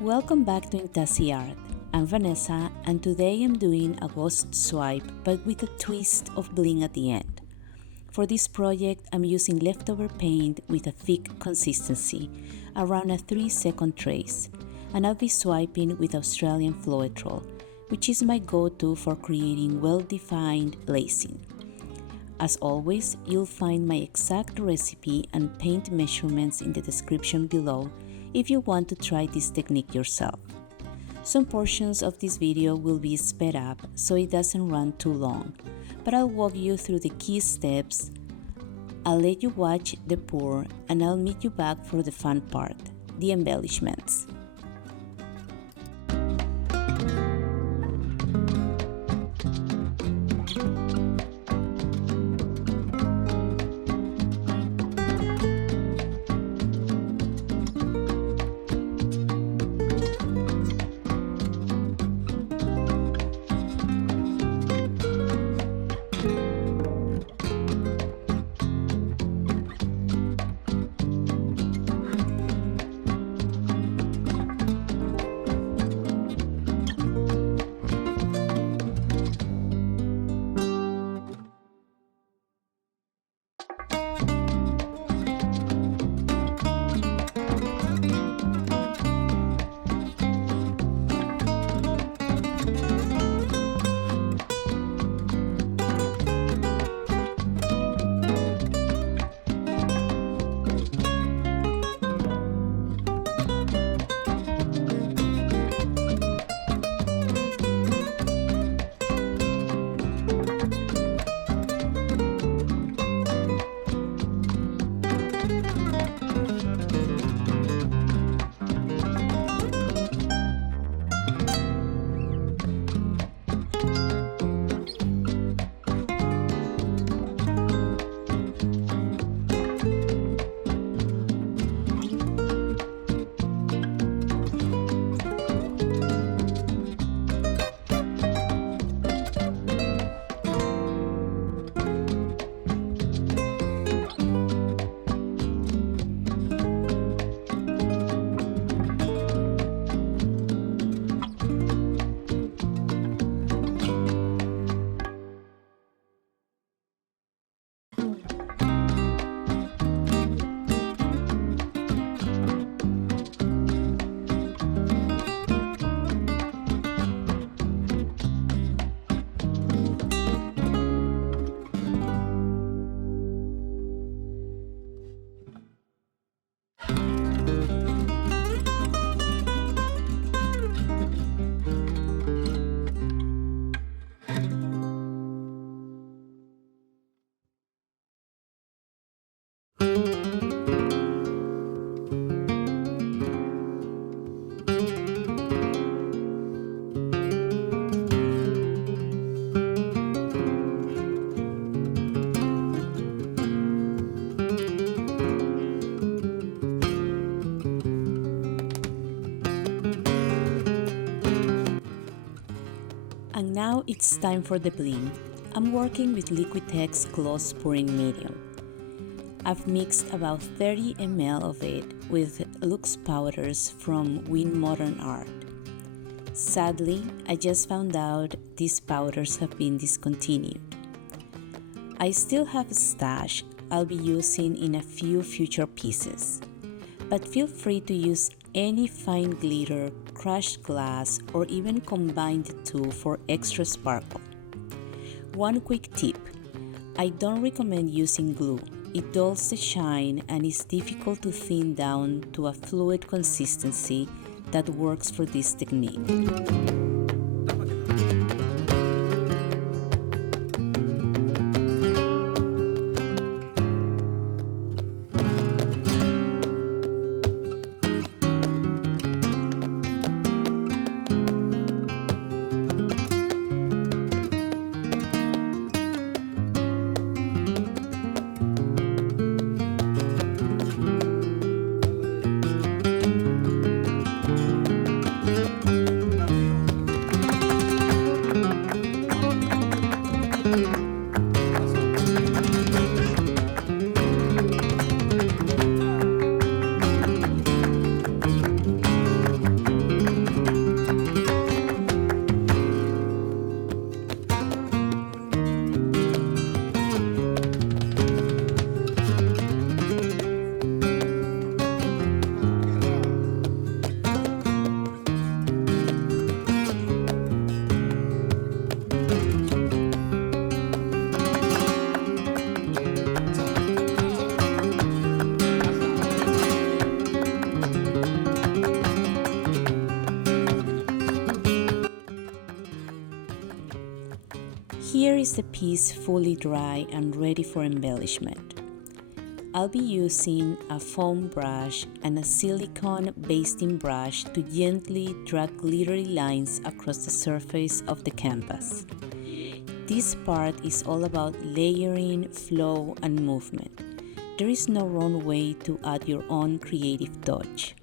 Welcome back to Intasi Art. I'm Vanessa, and today I'm doing a ghost swipe but with a twist of bling at the end. For this project, I'm using leftover paint with a thick consistency, around a 3-second trace, and I'll be swiping with Australian Floetrol, which is my go-to for creating well-defined lacing. As always, you'll find my exact recipe and paint measurements in the description below if you want to try this technique yourself. Some portions of this video will be sped up so it doesn't run too long, but I'll walk you through the key steps. I'll let you watch the pour, and I'll meet you back for the fun part, the embellishments. And now it's time for the bling. I'm working with Liquitex gloss pouring medium. I've mixed about 30 ml of it with Luxe powders from Win Modern Art. Sadly, I just found out these powders have been discontinued. I still have a stash I'll be using in a few future pieces, but feel free to use any fine glitter, crushed glass, or even combine the two for extra sparkle. One quick tip: I don't recommend using glue. It dulls the shine and is difficult to thin down to a fluid consistency that works for this technique. is the piece fully dry and ready for embellishment. I'll be using a foam brush and a silicone basting brush to gently drag glittery lines across the surface of the canvas. This part is all about layering, flow, and movement. There is no wrong way to add your own creative touch.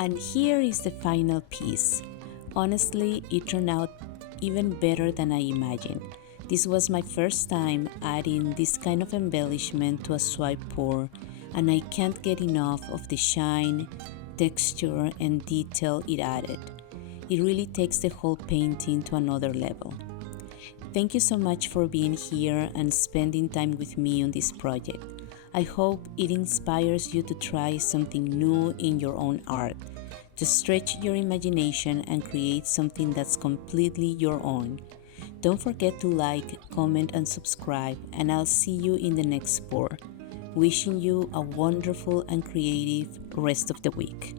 And here is the final piece. Honestly, it turned out even better than I imagined. This was my first time adding this kind of embellishment to a swipe pour, and I can't get enough of the shine, texture, and detail it added. It really takes the whole painting to another level. Thank you so much for being here and spending time with me on this project. I hope it inspires you to try something new in your own art, to stretch your imagination and create something that's completely your own. Don't forget to like, comment, and subscribe, and I'll see you in the next pour. Wishing you a wonderful and creative rest of the week.